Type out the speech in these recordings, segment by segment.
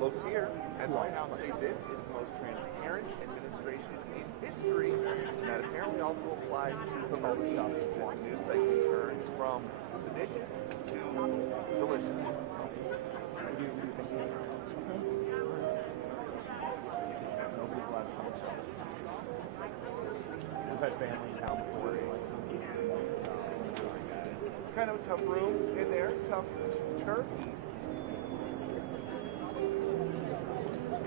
Folks here at the White House say this is the most transparent administration in history, and that apparently also applies to Turkey. The news cycle turns from seditious to delicious. We've had family in town before. Kind of a tough room in there, tough turkeys.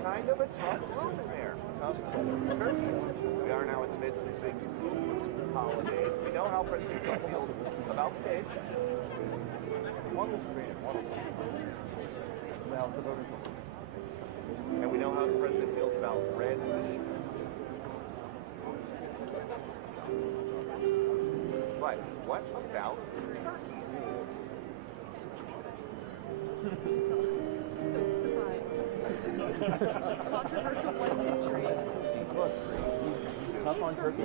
Kind of a tough room in there, tough turkeys. We are now in the midst of big food holidays. We know how President Trump feels about fish. And we know how the president feels about red meat. But what about turkeys? So surprised. Controversial one history. Tough on turkey.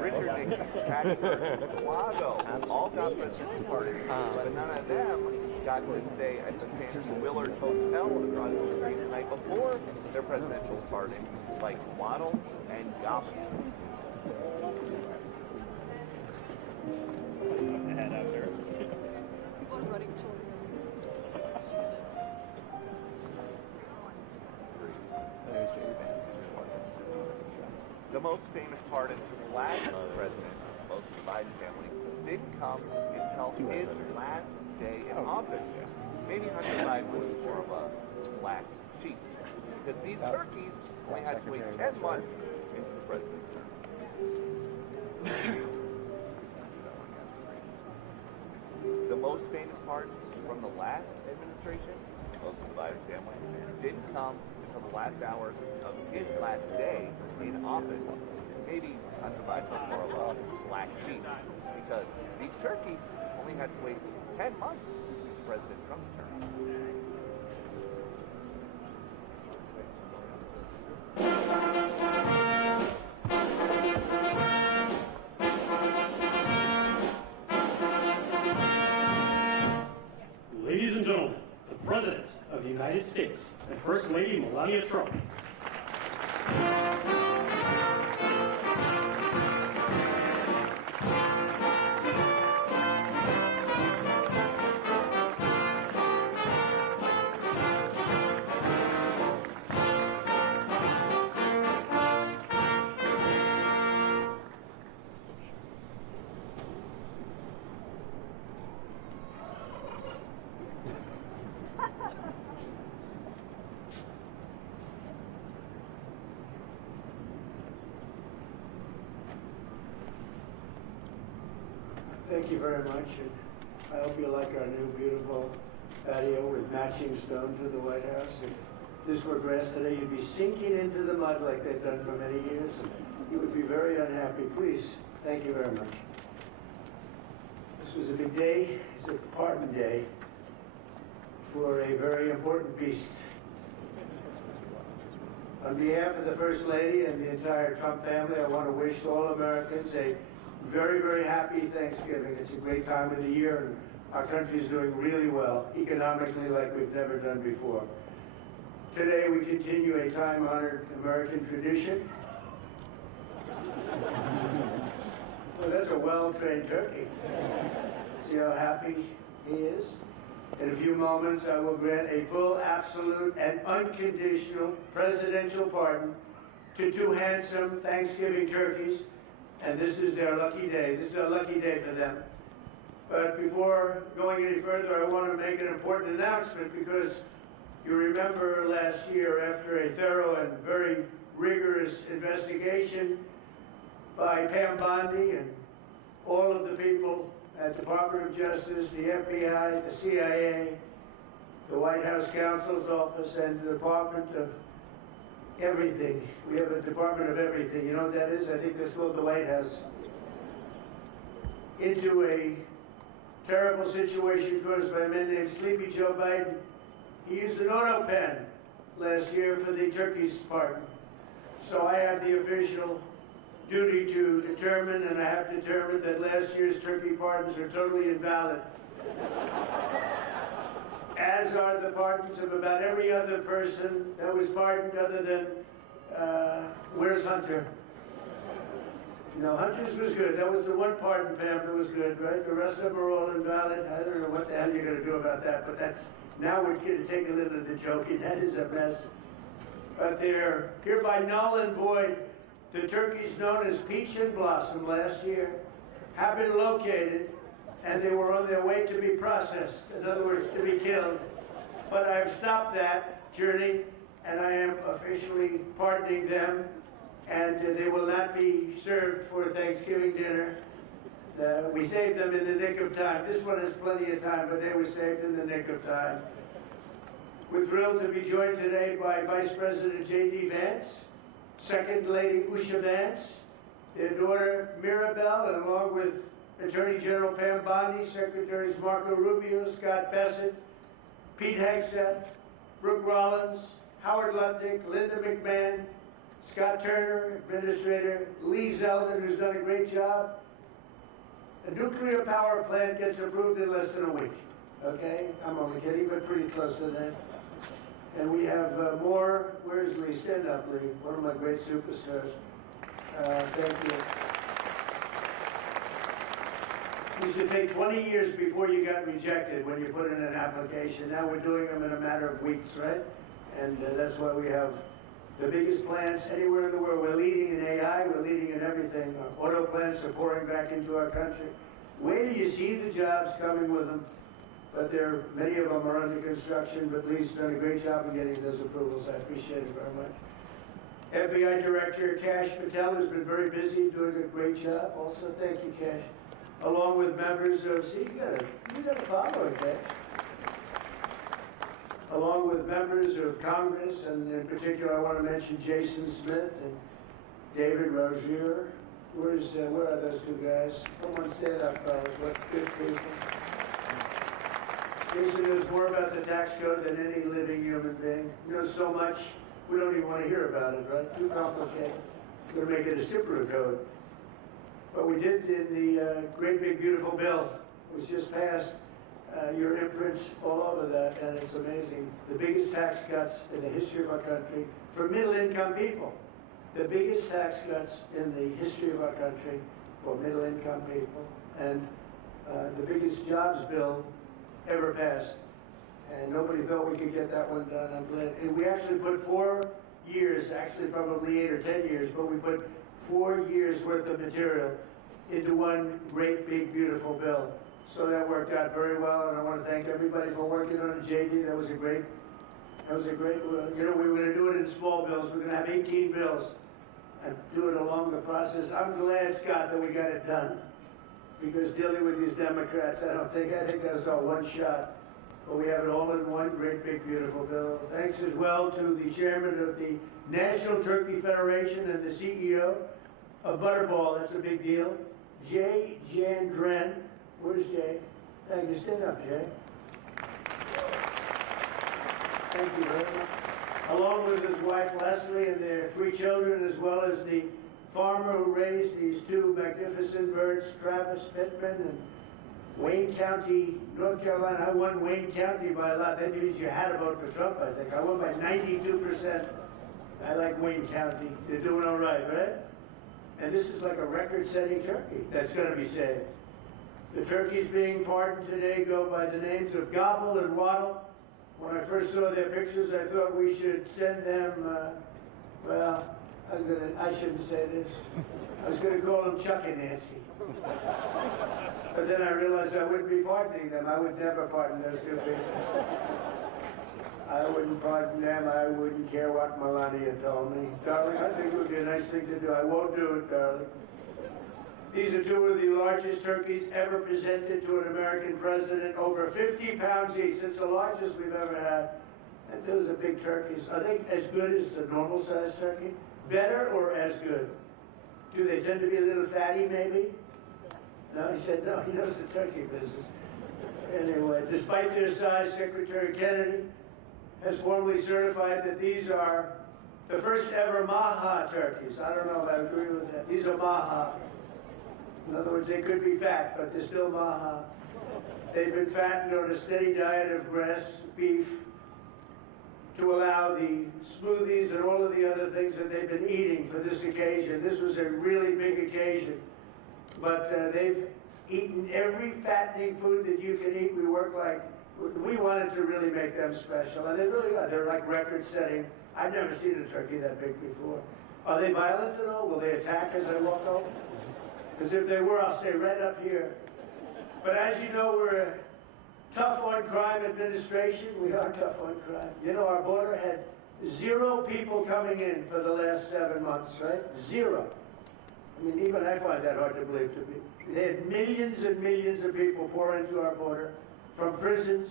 Richard Nixon, Patty Hearst, Lago, all got presidential pardons, but none of them got to stay at the fancy Willard Hotel across the street the night before their presidential pardon, like Waddle and Goblin. Head out there. People are running children. The most famous pardon for the last president, most of the Biden family, didn't come until his last day in office. Maybe Hunter Biden was more of a black sheep, because these turkeys only had to wait 10 months into the president's term. The most famous pardons from the last administration, most of the Biden family, didn't come until the last hours of his last day in office. Maybe Hunter Biden was more of a black sheep, because these turkeys only had to wait 10 months into President Trump's term. Ladies and gentlemen, the President of the United States and First Lady Melania Trump. Thank you very much, and I hope you like our new beautiful patio with matching stone to the White House. If this were grass today, you'd be sinking into the mud like they've done for many years, and you would be very unhappy. Please, thank you very much. This was a big day. It's a pardon day for a very important beast. On behalf of the First Lady and the entire Trump family, I want to wish all Americans a very, very happy Thanksgiving. It's a great time of the year, and our country is doing really well, economically, like we've never done before. Today, we continue a time-honored American tradition. Well, that's a well-trained turkey. See how happy he is? In a few moments, I will grant a full, absolute, and unconditional presidential pardon to two handsome Thanksgiving turkeys, and this is their lucky day. This is a lucky day for them. But before going any further, I want to make an important announcement, because you remember last year, after a thorough and very rigorous investigation by Pam Bondi and all of the people at the Department of Justice, the FBI, the CIA, the White House Counsel's Office, and the Department of Everything. We have a Department of Everything. You know what that is? I think that's called the White House. Into a terrible situation caused by a man named Sleepy Joe Biden. He used an auto pen last year for the turkey's pardon. So I have the official duty to determine, and I have determined that last year's turkey pardons are totally invalid. as are the pardons of about every other person that was pardoned other than, where's Hunter? No, Hunter's was good. That was the one pardon, Pam, that was good, right? The rest of them are all invalid. I don't know what the hell you're going to do about that, but that's, now we're going to take a little of the joking. That is a mess. But they're hereby null and void. The turkeys known as Peach and Blossom last year have been located, and they were on their way to be processed. In other words, to be killed. But I have stopped that journey, and I am officially pardoning them, and they will not be served for Thanksgiving dinner. We saved them in the nick of time. This one has plenty of time, but they were saved in the nick of time. We're thrilled to be joined today by Vice President J.D. Vance, Second Lady Usha Vance, their daughter Mirabelle, and along with Attorney General Pam Bondi, Secretaries Marco Rubio, Scott Bassett, Pete Hegseth, Brooke Rollins, Howard Lutnick, Linda McMahon, Scott Turner, Administrator Lee Zeldin, who's done a great job. A nuclear power plant gets approved in less than a week. Okay? I'm only kidding, but pretty close to that. And we have more. Where's Lee? Stand up, Lee. One of my great superstars. Thank you. It used to take 20 years before you got rejected when you put in an application. Now we're doing them in a matter of weeks, right? And that's why we have the biggest plants anywhere in the world. We're leading in AI. We're leading in everything. Our auto plants are pouring back into our country. Where do you see the jobs coming with them? But many of them are under construction, but Lee's done a great job in getting those approvals. I appreciate it very much. FBI Director Kash Patel has been very busy doing a great job. Also, thank you, Kash. Along with members of, see, you got to follow it, Kash. Along with members of Congress, and in particular, I want to mention Jason Smith and David Rozier. Where are those two guys? Come on, stand up, fellas. What good people. Jason knows more about the tax code than any living human being. He knows so much, we don't even want to hear about it, right? Too complicated. We're going to make it a simpler code. But we did in the great big beautiful bill, which just passed, your imprints all over that, and it's amazing. The biggest tax cuts in the history of our country for middle-income people. The biggest tax cuts in the history of our country for middle-income people, and the biggest jobs bill ever passed. And nobody thought we could get that one done. I'm glad. And we actually put 4 years, actually probably 8 or 10 years, but we put 4 years worth of material into one great, big, beautiful bill. So that worked out very well, and I want to thank everybody for working on it. JD, that was a great, we were going to do it in small bills. We're going to have 18 bills and do it along the process. I'm glad, Scott, that we got it done. Because dealing with these Democrats, I think that was all one shot. But we have it all in one great, big, beautiful bill. Thanks as well to the chairman of the National Turkey Federation and the CEO of Butterball. That's a big deal. Jay Jandren. Where's Jay? Thank you. Stand up, Jay. Thank you very much. Along with his wife, Leslie, and their 3 children, as well as the farmer who raised these 2 magnificent birds, Travis Pittman and Wayne County, North Carolina. I won Wayne County by a lot. That means you had to vote for Trump, I think. I won by 92%. I like Wayne County. They're doing all right, right? And this is like a record-setting turkey that's going to be saved. The turkeys being pardoned today go by the names of Gobble and Waddle. When I first saw their pictures, I thought we should send them, I shouldn't say this. I was going to call them Chuck and Nancy. But then I realized I wouldn't be pardoning them. I would never pardon those 2 people. I wouldn't pardon them. I wouldn't care what Melania told me. Darling, I think it would be a nice thing to do. I won't do it, darling. These are 2 of the largest turkeys ever presented to an American president, over 50 pounds each. It's the largest we've ever had. And those are big turkeys. Are they as good as the normal-sized turkey? Better or as good? Do they tend to be a little fatty, maybe? No, he said no. He knows the turkey business. Anyway, despite their size, Secretary Kennedy has formally certified that these are the first ever Maha turkeys. I don't know if I agree with that. These are Maha. In other words, they could be fat, but they're still Maha. They've been fattened on a steady diet of grass, beef, to allow the smoothies and all of the other things that they've been eating for this occasion. This was a really big occasion. But they've eaten every fattening food that you can eat. We wanted to really make them special, and they really are. They're like record-setting. I've never seen a turkey that big before. Are they violent at all? Will they attack as I walk over? Because if they were, I'll stay right up here. But as you know, we're a tough on crime administration. We are tough on crime. You know, our border had 0 people coming in for the last 7 months, right? 0. I mean, even I find that hard to believe to me. They had millions and millions of people pour into our border from prisons,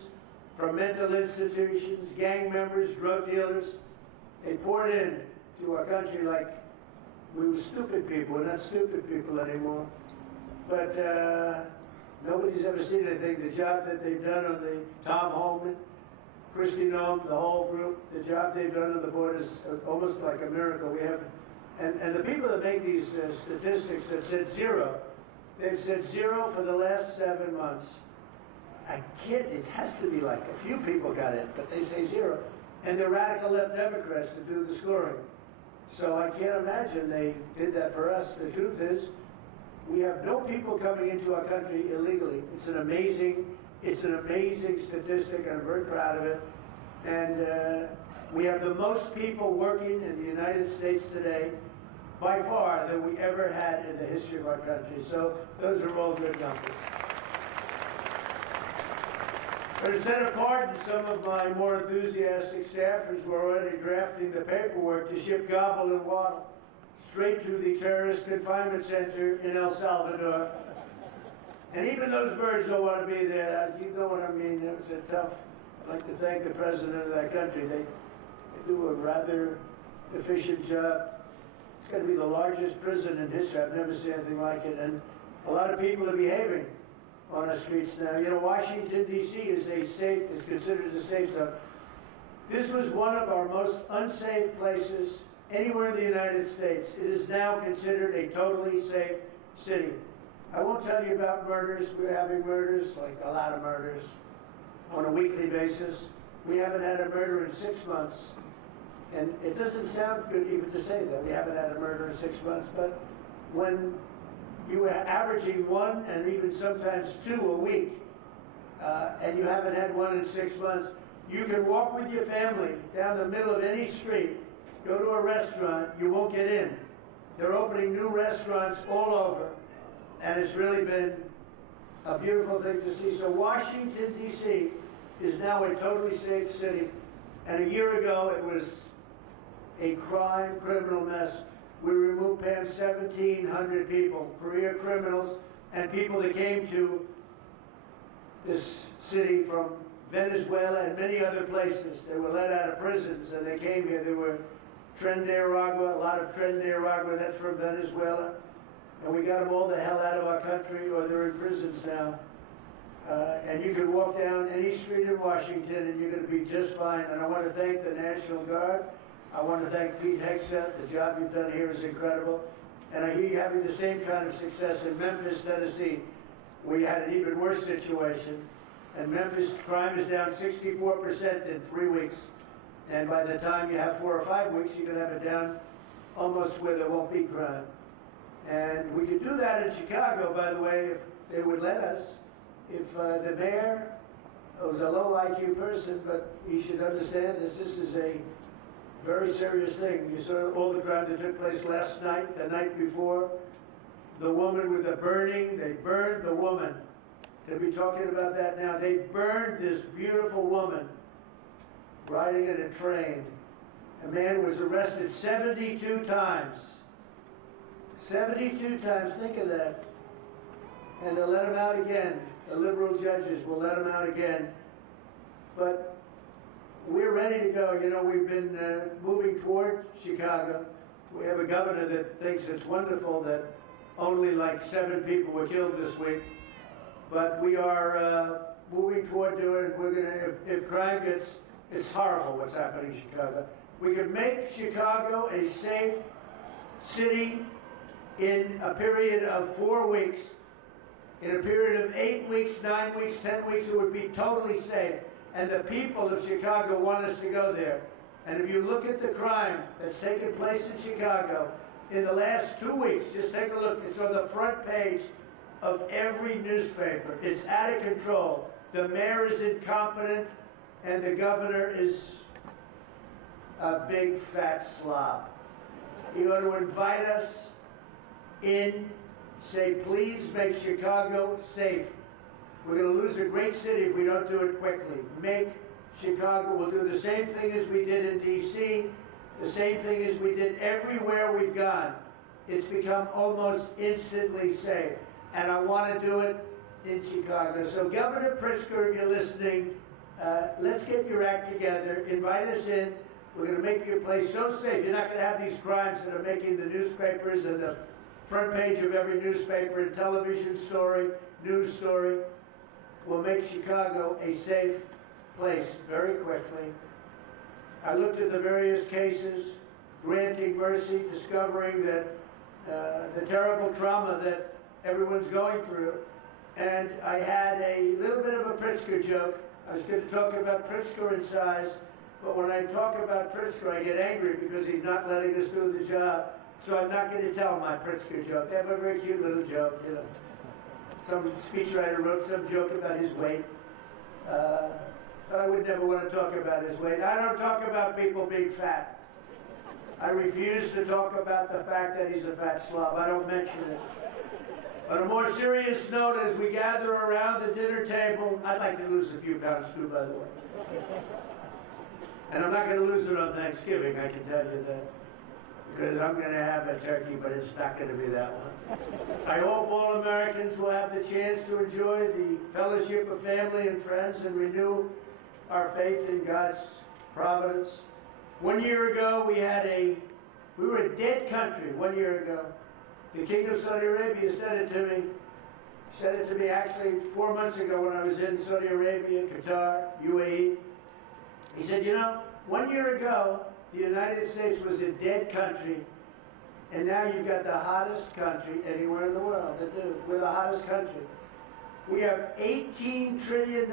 from mental institutions, gang members, drug dealers. They poured in to our country like we were stupid people. We're not stupid people anymore. But nobody's ever seen anything. The job that they've done on the Tom Holman, Christy Nome, the whole group, the job they've done on the border is almost like a miracle. We have, and the people that make these statistics have said 0. They've said 0 for the last 7 months. I can't, it has to be like a few people got it, but they say 0. And they're radical left Democrats to do the scoring. So I can't imagine they did that for us. The truth is, we have no people coming into our country illegally. It's an amazing statistic, and I'm very proud of it. And we have the most people working in the United States today, by far, than we ever had in the history of our country. So those are all good numbers. But instead of pardon, some of my more enthusiastic staffers were already drafting the paperwork to ship Gobble and Waddle straight to the terrorist confinement center in El Salvador. And even those birds don't want to be there. You know what I mean? It was a tough. I'd like to thank the president of that country. They do a rather efficient job. It's going to be the largest prison in history. I've never seen anything like it. And a lot of people are behaving on our streets now. You know, Washington, D.C. is considered a safe zone. This was one of our most unsafe places anywhere in the United States. It is now considered a totally safe city. I won't tell you about murders. We're having murders, like a lot of murders, on a weekly basis. We haven't had a murder in 6 months. And it doesn't sound good even to say that. We haven't had a murder in 6 months. But when you are averaging 1 and even sometimes 2 a week, and you haven't had 1 in 6 months, you can walk with your family down the middle of any street, go to a restaurant, you won't get in. They're opening new restaurants all over, and it's really been a beautiful thing to see. So Washington, D.C. is now a totally safe city, and a year ago it was a criminal mess. We removed, Pam, 1,700 people, career criminals, and people that came to this city from Venezuela and many other places. They were let out of prisons, and they came here. There were Tren de Aragua, a lot of Tren de Aragua, that's from Venezuela. And we got them all the hell out of our country, or they're in prisons now. And you can walk down any street in Washington, and you're going to be just fine. And I want to thank the National Guard. I want to thank Pete Hegseth. The job you've done here is incredible. And I hear you having the same kind of success in Memphis, Tennessee. We had an even worse situation. And Memphis crime is down 64% in 3 weeks. And by the time you have 4 or 5 weeks, you can have it down almost where there won't be crime. And we could do that in Chicago, by the way, if they would let us. If the mayor was a low IQ person, but he should understand this is a very serious thing. You saw all the crime that took place last night, the night before. The woman with the burning, they burned the woman. They'll be talking about that now. They burned this beautiful woman riding in a train. A man was arrested 72 times. 72 times, think of that. And they'll let him out again. The liberal judges will let him out again. But we're ready to go. You know, we've been moving toward Chicago. We have a governor that thinks it's wonderful that only like 7 people were killed this week. But we are moving toward doing it. We're gonna, if crime gets, it's horrible what's happening in Chicago. We could make Chicago a safe city in a period of 4 weeks In a period of 8 weeks, 9 weeks, 10 weeks, it would be totally safe. And the people of Chicago want us to go there. And if you look at the crime that's taken place in Chicago, in the last 2 weeks, just take a look, it's on the front page of every newspaper. It's out of control. The mayor is incompetent, and the governor is a big fat slob. He ought to invite us in, say, please make Chicago safe. We're going to lose a great city if we don't do it quickly. Make Chicago, we'll do the same thing as we did in D.C., the same thing as we did everywhere we've gone. It's become almost instantly safe. And I want to do it in Chicago. So Governor Pritzker, if you're listening, let's get your act together. Invite us in. We're going to make your place so safe. You're not going to have these crimes that are making the newspapers and the front page of every newspaper and television story, news story. We'll make Chicago a safe place very quickly. I looked at the various cases, granting mercy, discovering that the terrible trauma that everyone's going through. And I had a little bit of a Pritzker joke. I was going to talk about Pritzker in size, but when I talk about Pritzker, I get angry because he's not letting us do the job. So I'm not going to tell my Pritzker joke. They have a very cute little joke, you know. Some speechwriter wrote some joke about his weight. But I would never want to talk about his weight. I don't talk about people being fat. I refuse to talk about the fact that he's a fat slob. I don't mention it. On a more serious note, as we gather around the dinner table, I'd like to lose a few pounds too, by the way. And I'm not going to lose it on Thanksgiving, I can tell you that. Because I'm going to have a turkey, but it's not going to be that one. I hope all Americans will have the chance to enjoy the fellowship of family and friends and renew our faith in God's providence. 1 year ago, we were a dead country 1 year ago. The King of Saudi Arabia said it to me. He said it to me actually 4 months ago when I was in Saudi Arabia, Qatar, UAE. He said, you know, 1 year ago, the United States was a dead country, and now you've got the hottest country anywhere in the world. We're the hottest country. We have $18 trillion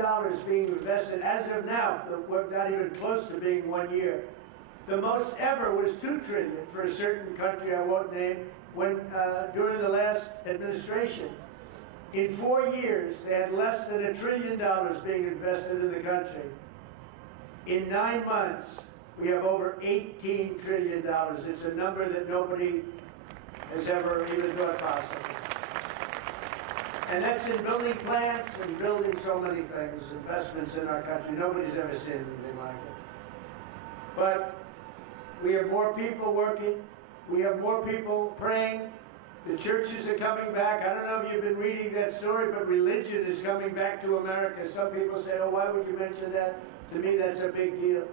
being invested as of now. We're not even close to being 1 year. The most ever was $2 trillion for a certain country I won't name during the last administration. In 4 years, they had less than $1 trillion being invested in the country. In 9 months, we have over $18 trillion. It's a number that nobody has ever even thought possible. And that's in building plants and building so many things, investments in our country. Nobody's ever seen anything like it. But we have more people working. We have more people praying. The churches are coming back. I don't know if you've been reading that story, but religion is coming back to America. Some people say, oh, why would you mention that? To me, that's a big deal.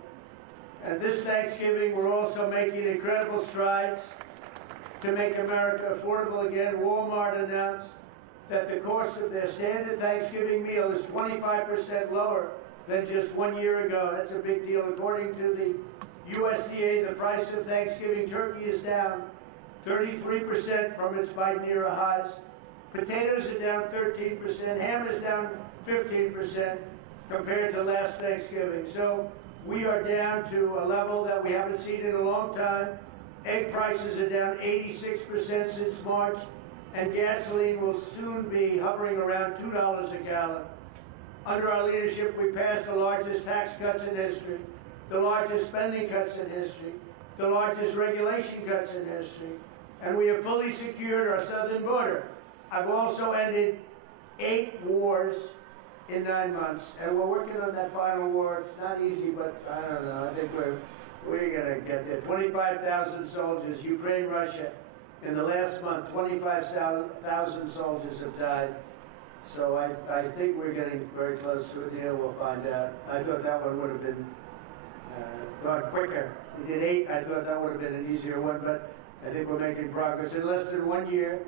And this Thanksgiving, we're also making incredible strides to make America affordable again. Walmart announced that the cost of their standard Thanksgiving meal is 25% lower than just 1 year ago. That's a big deal. According to the USDA, the price of Thanksgiving turkey is down 33% from its Biden era highs. Potatoes are down 13%. Ham is down 15% compared to last Thanksgiving. So we are down to a level that we haven't seen in a long time. Egg prices are down 86% since March, and gasoline will soon be hovering around $2 a gallon. Under our leadership, we passed the largest tax cuts in history, the largest spending cuts in history, the largest regulation cuts in history, and we have fully secured our southern border. I've also ended 8 wars in 9 months, and we're working on that final war. It's not easy, but I don't know. I think we're going to get there. 25,000 soldiers, Ukraine, Russia. In the last month, 25,000 soldiers have died. So I think we're getting very close to a deal. We'll find out. I thought that one would have been gone quicker. We did 8. I thought that would have been an easier one, but I think we're making progress. In less than 1 year,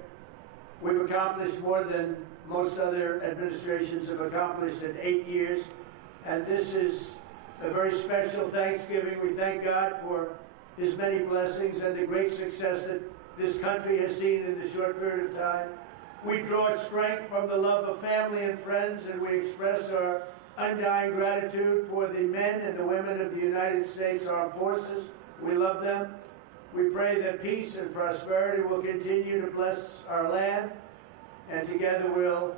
we've accomplished more than most other administrations have accomplished in 8 years. And this is a very special Thanksgiving. We thank God for His many blessings and the great success that this country has seen in this short period of time. We draw strength from the love of family and friends, and we express our undying gratitude for the men and the women of the United States Armed Forces. We love them. We pray that peace and prosperity will continue to bless our land, and together we'll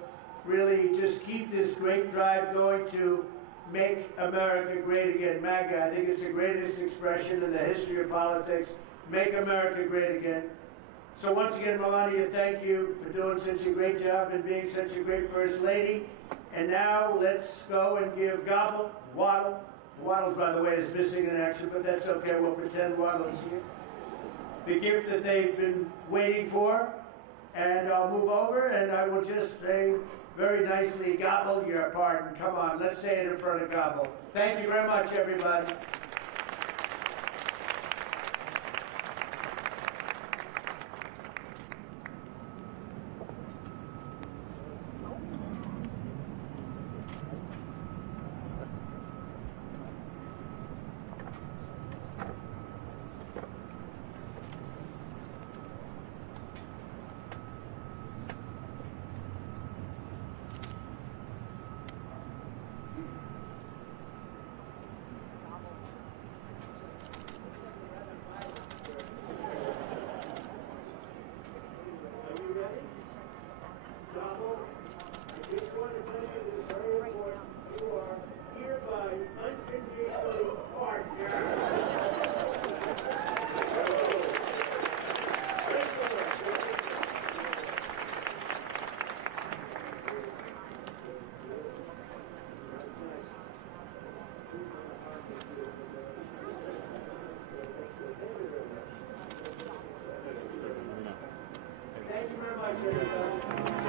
really just keep this great drive going to make America great again. MAGA, I think it's the greatest expression in the history of politics. Make America great again. So once again, Melania, thank you for doing such a great job and being such a great First Lady. And now let's go and give Gobble, Waddle. Waddle, by the way, is missing in action, but that's okay. We'll pretend Waddle is here. The gift that they've been waiting for. And I'll move over and I will just say very nicely, Gobble, your pardon. Come on, let's say it in front of Gobble. Thank you very much, everybody. Thank you very much, everybody.